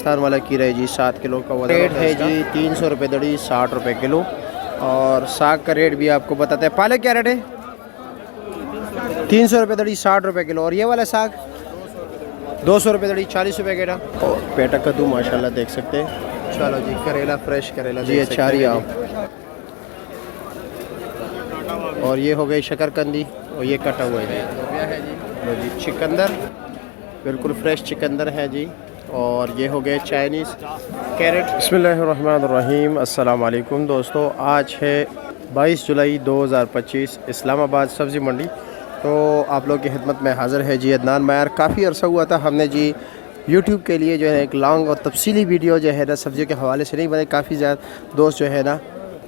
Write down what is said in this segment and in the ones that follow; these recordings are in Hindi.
राजस्थान वाला खीरा है जी 7 किलो का वजन रेट है जी 300 रुपये दड़ी 60 रुपये किलो। और साग का रेट भी आपको बताते हैं। पालक क्या रेट है? 300 रुपये दड़ी 60 रुपये किलो। और ये वाला साग 200 रुपये दड़ी 40 रुपये केड़ा। और पेटा कद्दू माशाल्लाह देख सकते हैं। चलो जी करेला फ्रेश करेला जी अचारी आप। और ये हो गई शकरकंदी और ये कटा हुआ है जी चिकंदर, बिल्कुल फ्रेश चिकंदर है जी। और ये हो गए चाइनीज़ कैरेट। बिस्मिल्लाहिर्रहमानिर्रहीम। अस्सलाम वालेकुम दोस्तों, आज है 22 जुलाई 2025 इस्लामाबाद सब्ज़ी मंडी। तो आप लोग की खिदमत में हाज़िर है जी अदनान मैर। काफ़ी अरसा हुआ था हमने जी यूट्यूब के लिए जो है एक लॉन्ग और तफसीली वीडियो जो है ना सब्ज़ियों के हवाले से नहीं बनाई। काफ़ी ज़्यादा दोस्त जो है ना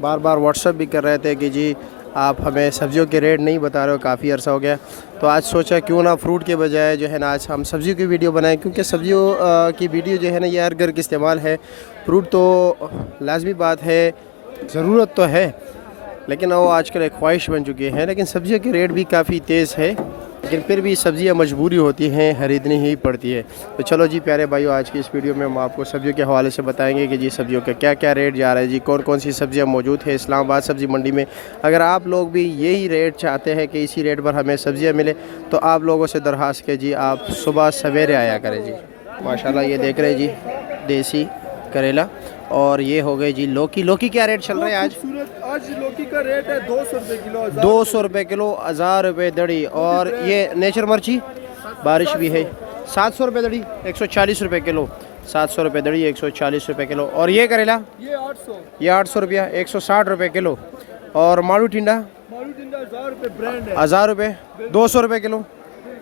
बार बार व्हाट्सअप भी कर रहे थे कि जी आप हमें सब्ज़ियों के रेट नहीं बता रहे हो, काफ़ी अरसा हो गया। तो आज सोचा क्यों ना फ्रूट के बजाय जो है ना आज हम सब्ज़ियों की वीडियो बनाएं, क्योंकि सब्ज़ियों की वीडियो जो है ना ये हर घर के इस्तेमाल है। फ्रूट तो लाजमी बात है, ज़रूरत तो है, लेकिन वो आजकल एक ख्वाहिश बन चुकी है। लेकिन सब्ज़ियों के रेट भी काफ़ी तेज़ है, लेकिन फिर भी सब्ज़ियाँ मजबूरी होती हैं, खरीदनी ही पड़ती है। तो चलो जी प्यारे भाइयों, आज की इस वीडियो में हम आपको सब्ज़ियों के हवाले से बताएंगे कि जी सब्ज़ियों का क्या क्या रेट जा रहा है जी, कौन कौन सी सब्ज़ियाँ मौजूद है इस्लामाबाद सब्ज़ी मंडी में। अगर आप लोग भी यही रेट चाहते हैं कि इसी रेट पर हमें सब्ज़ियाँ मिले, तो आप लोगों से दरख्वास्त के जी आप सुबह सवेरे आया करें जी। माशाल्लाह ये देख रहे हैं जी देसी करेला। और ये हो गए जी लौकी। लौकी क्या रेट चल रहा है आज? आज लौकी का रेट है 200 रुपये किलो। 200 रुपये किलो, 1000 रुपये दड़ी। और ये नेचर मिर्ची बारिश भी है 700 रुपये दड़ी 140 रुपये किलो। 700 रुपये दड़ी 140 रुपये किलो। और ये करेला ये 800, ये 800 रुपया 160 रुपये किलो। और माड़ू टिंडा 1000 रुपये ब्रांड है, 1000 रुपये 200 रुपये किलो।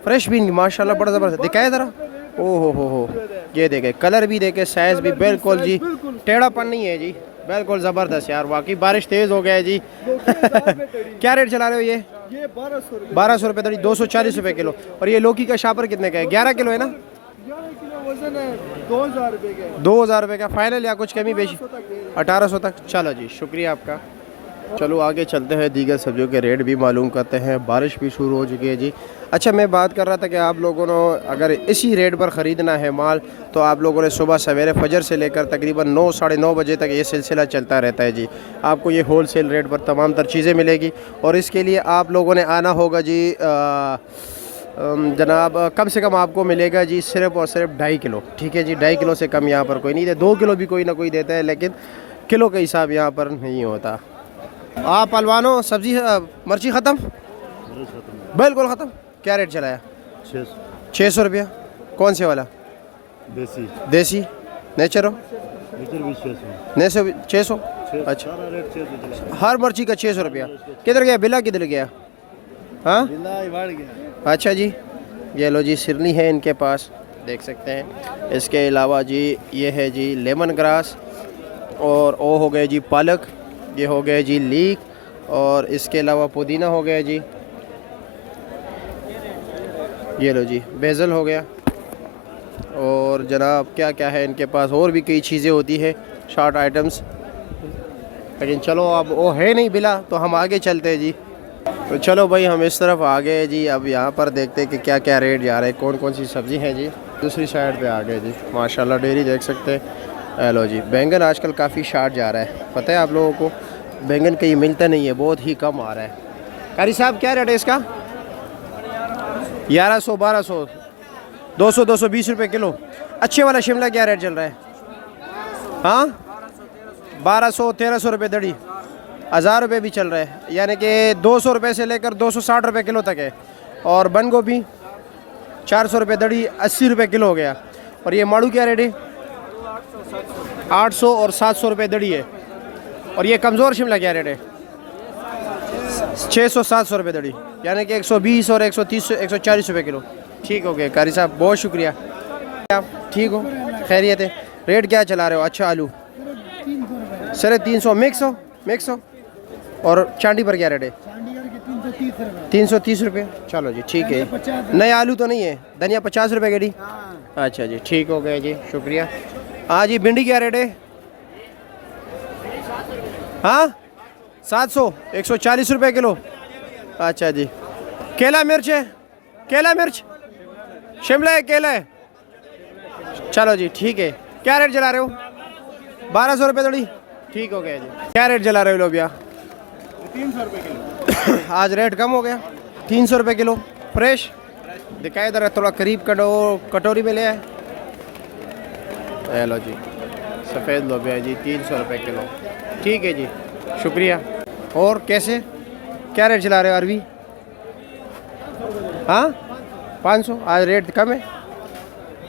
फ्रेश भी माशाल्लाह बड़ा ज़बरदस्त दिखाया ज़रा। ओ हो ये देखे कलर भी देखे, साइज़ भी बिल्कुल जी टेढ़ापन नहीं है जी, बिल्कुल ज़बरदस्त यार। वाकई बारिश तेज़ हो गया है जी। क्या रेट चला रहे हो? ये 1200 रुपये दड़ी 240 रुपये किलो। और ये लौकी का शापर कितने का है? 11 किलो है ना? 11 किलो वजन है, 2000 रुपये का। 2000 रुपये का फाइनल या कुछ कमी बेशी? 1800 तक। चलो जी शुक्रिया आपका। चलो आगे चलते हैं, दीगर सब्जियों के रेट भी मालूम करते हैं। बारिश भी शुरू हो चुकी है जी। अच्छा मैं बात कर रहा था कि आप लोगों ने अगर इसी रेट पर ख़रीदना है माल, तो आप लोगों ने सुबह सवेरे फजर से लेकर तकरीबन 9 साढ़े 9 बजे तक ये सिलसिला चलता रहता है जी। आपको ये होल सेल रेट पर तमाम तर चीज़ें मिलेगी। और इसके लिए आप लोगों ने आना होगा जी जनाब, कम से कम आपको मिलेगा जी सिर्फ़ और सिर्फ 2.5 किलो। ठीक है जी, 2.5 किलो से कम यहाँ पर कोई नहीं दे। 2 किलो भी कोई ना कोई देता है, लेकिन किलो का हिसाब यहाँ पर नहीं होता। आप पलवानो सब्जी मिर्ची ख़त्म, बिल्कुल ख़त्म। क्या रेट चलाया? 600 रुपया। कौन से वाला? देसी नेचर हो? नेचर 600। अच्छा हर मिर्ची का 600 रुपया। किधर गया बिला, किधर गया? हाँ अच्छा जी, ये लो जी सिरनी है इनके पास, देख सकते हैं। इसके अलावा जी ये है जी लेमन ग्रास, और वो हो गए जी पालक, ये हो गए जी लीक, और इसके अलावा पुदीना हो गया जी। ये लो जी बेज़ल हो गया। और जनाब क्या क्या है इनके पास, और भी कई चीज़ें होती है शॉर्ट आइटम्स, लेकिन चलो अब वो है नहीं बिला, तो हम आगे चलते हैं जी। तो चलो भाई हम इस तरफ आ गए जी। अब यहाँ पर देखते हैं कि क्या क्या रेट जा रहे हैं, कौन कौन सी सब्ज़ी है जी। दूसरी साइड पे आ गए जी, माशाल्लाह डेयरी देख सकते हैं। हेलो जी बैंगन आजकल काफ़ी शार्ट जा रहा है, पता है आप लोगों को? बैंगन कहीं मिलता नहीं है, बहुत ही कम आ रहा है। कारी साहब क्या रेट है इसका? 1100 1200 200 220 रुपये किलो। अच्छे वाला शिमला क्या रेट चल रहा है? हाँ 1200 1300 रुपये दड़ी, 1000 रुपये भी चल रहा है, यानी कि 200 रुपये से लेकर 260 रुपये किलो तक है। और बंद गोभी 400 रुपये दड़ी 80 रुपये किलो हो गया। और ये माड़ू क्या रेट है? 800 और 700 रुपये दड़ी है। और ये कमज़ोर शिमला क्या रेट है? 600 700 रुपये दड़ी, यानी कि 120 और 130 140 रुपये किलो। ठीक हो गया कारी साहब, बहुत शुक्रिया। आप ठीक हो? खैरियत है? रेट क्या चला रहे हो? अच्छा आलू 350 मिक्स हो। और चांदी पर क्या रेट है? 330 रुपये। चलो जी ठीक है। नए आलू तो नहीं है? धनिया 50 रुपये गेड़ी। अच्छा जी ठीक हो गया जी, शुक्रिया। हाँ जी भिंडी क्या रेट है? हाँ 700 140 रुपये किलो। अच्छा जी। केला मिर्च है? केला मिर्च शिमला है, केला है? चलो जी ठीक है, क्या रेट चला रहे हो? 1200 रुपये दड़ी, ठीक हो गया जी। क्या रेट चला रहे हो लोबिया? 300 रुपए किलो। आज रेट कम हो गया, 300 रुपये किलो फ्रेश। दिखाए इधर थोड़ा करीब कटोरी में ले आए। लो जी सफ़ेद लोबिया जी 300 रुपये किलो, ठीक है जी, शुक्रिया। और कैसे क्या रेट चला रहे हो अरवी? हाँ 500, आज रेट कम है।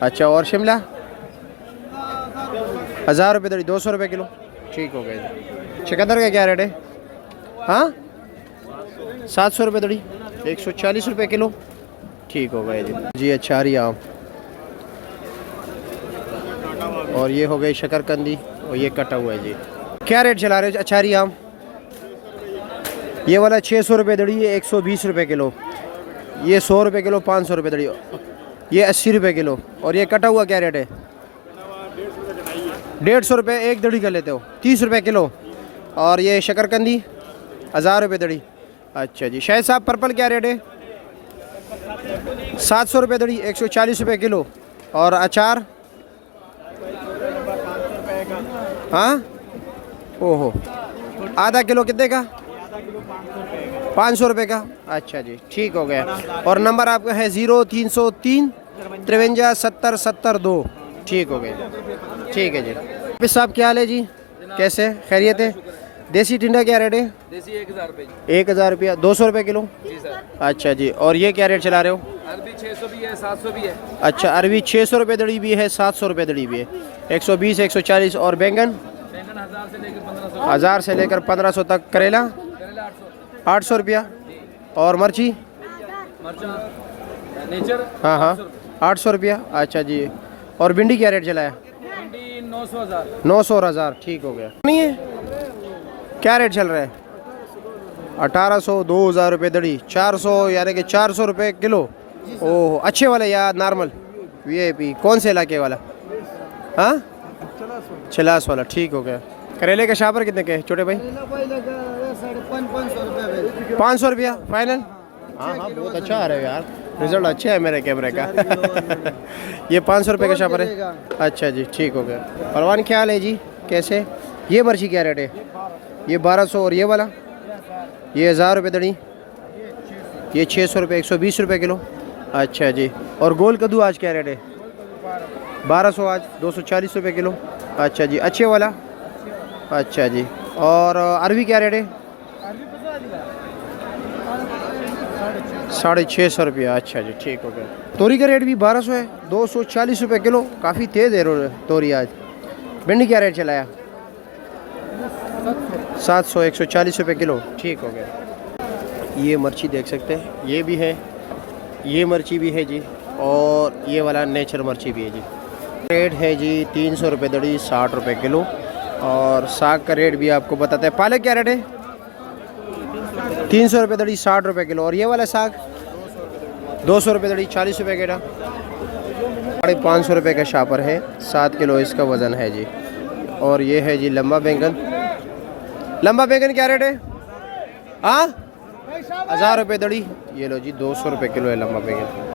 अच्छा और शिमला 1000 रुपये दड़ी, 200 रुपये किलो, ठीक हो गया जी। चुकंदर का क्या रेट है? हाँ 700 रुपये दड़ी, 140 रुपये किलो, ठीक हो गया जी। जी अचारी आम, और ये हो गई शकरकंदी, और ये कटा हुआ है जी। क्या रेट चला रहे हो अचारी आम? ये वाला 600 रुपये दड़ी, ये 120 रुपये किलो, ये 100 रुपये किलो, 500 रुपये दड़ी, ये 80 रुपये किलो। और ये कटा हुआ क्या रेट है? 150 रुपये एक दड़ी कर लेते हो, 30 रुपये किलो। और ये शकरकंदी 1000 रुपये दड़ी। अच्छा जी शायद साहब पर्पल क्या रेट है? 700 रुपये दड़ी, 140 रुपये किलो। और अचार हाँ ओहो आधा किलो कितने का? 500 रुपये का। अच्छा जी ठीक हो गया। और नंबर आपका है 0303 53 70 70 2, ठीक हो गया, ठीक है जी। फिर साहब क्या हाल है जी, कैसे खैरियत है? देसी टिंडा क्या रेट है? देसी 1000 रुपये। 1000 रुपया, 200 रुपये किलो। जी सर। अच्छा जी। और ये क्या रेट चला रहे हो? अरबी 600 भी है, 700 भी है। अच्छा अरबी 600 रुपये दड़ी भी है, 700 रुपये दड़ी भी है, 120 140। और बैंगन? बैंगन 1000 से लेकर 1500। 1000 से लेकर 1500 तक। करेला करेला 800। 800 रुपया। और मिर्ची? मरचा नेचर हाँ हाँ 800 रुपया। अच्छा जी। और भिंडी क्या रेट चला है? भिंडी 900 1000। 900 और 1000, ठीक हो गया। नहीं है क्या रेट चल रहा है? 1800, 2000 रुपये दड़ी, 400 यानी कि 400 रुपये किलो। ओह अच्छे वाले या नॉर्मल वीआईपी? कौन से इलाके वाला? हाँ छिलास वाला, ठीक हो गया। करेले के शापर कितने के छोटे भाई? 500 रुपया फाइनल। हाँ हाँ बहुत अच्छा आ रहा है यार, रिजल्ट अच्छा है मेरे कैमरे का। ये 500 रुपये का शापर है। अच्छा जी ठीक हो गया। परवान क्या हाल है जी, कैसे? ये मिर्ची क्या रेट है? ये 1200। और ये वाला? ये 1000 रुपये दड़ी, ये 600 रुपये, 120 रुपये किलो। अच्छा जी। और गोल कद्दू आज क्या रेट है? 1200 आज, 240 रुपये किलो। अच्छा जी। अच्छे वाला? अच्छा जी। और अरवी क्या रेट है? 650 रुपया। अच्छा जी ठीक हो गया। तोरी का रेट भी 1200 है, 240 रुपये किलो, काफ़ी तेज़ है तोरी आज। भिंडी क्या रेट चलाया? 700, 140 रुपये किलो, ठीक हो गया। ये मिर्ची देख सकते हैं, ये भी है, ये मिर्ची भी है जी, और ये वाला नेचर मिर्ची भी है जी। रेट है जी 300 रुपये दड़ी, 60 रुपये किलो। और साग का रेट भी आपको बताते हैं। पालक क्या रेट है? 300 रुपये दड़ी, 60 रुपये किलो। और ये वाला साग 200 रुपये दड़ी, 40 रुपये गेड़ा। 550 रुपये का शापर है, 7 किलो इसका वज़न है जी। और ये है जी लंबा बैंगन। लंबा बैंगन क्या रेट है? हाँ 1000 रुपये दड़ी। ये लो जी 200 रुपये किलो है लंबा बैंगन।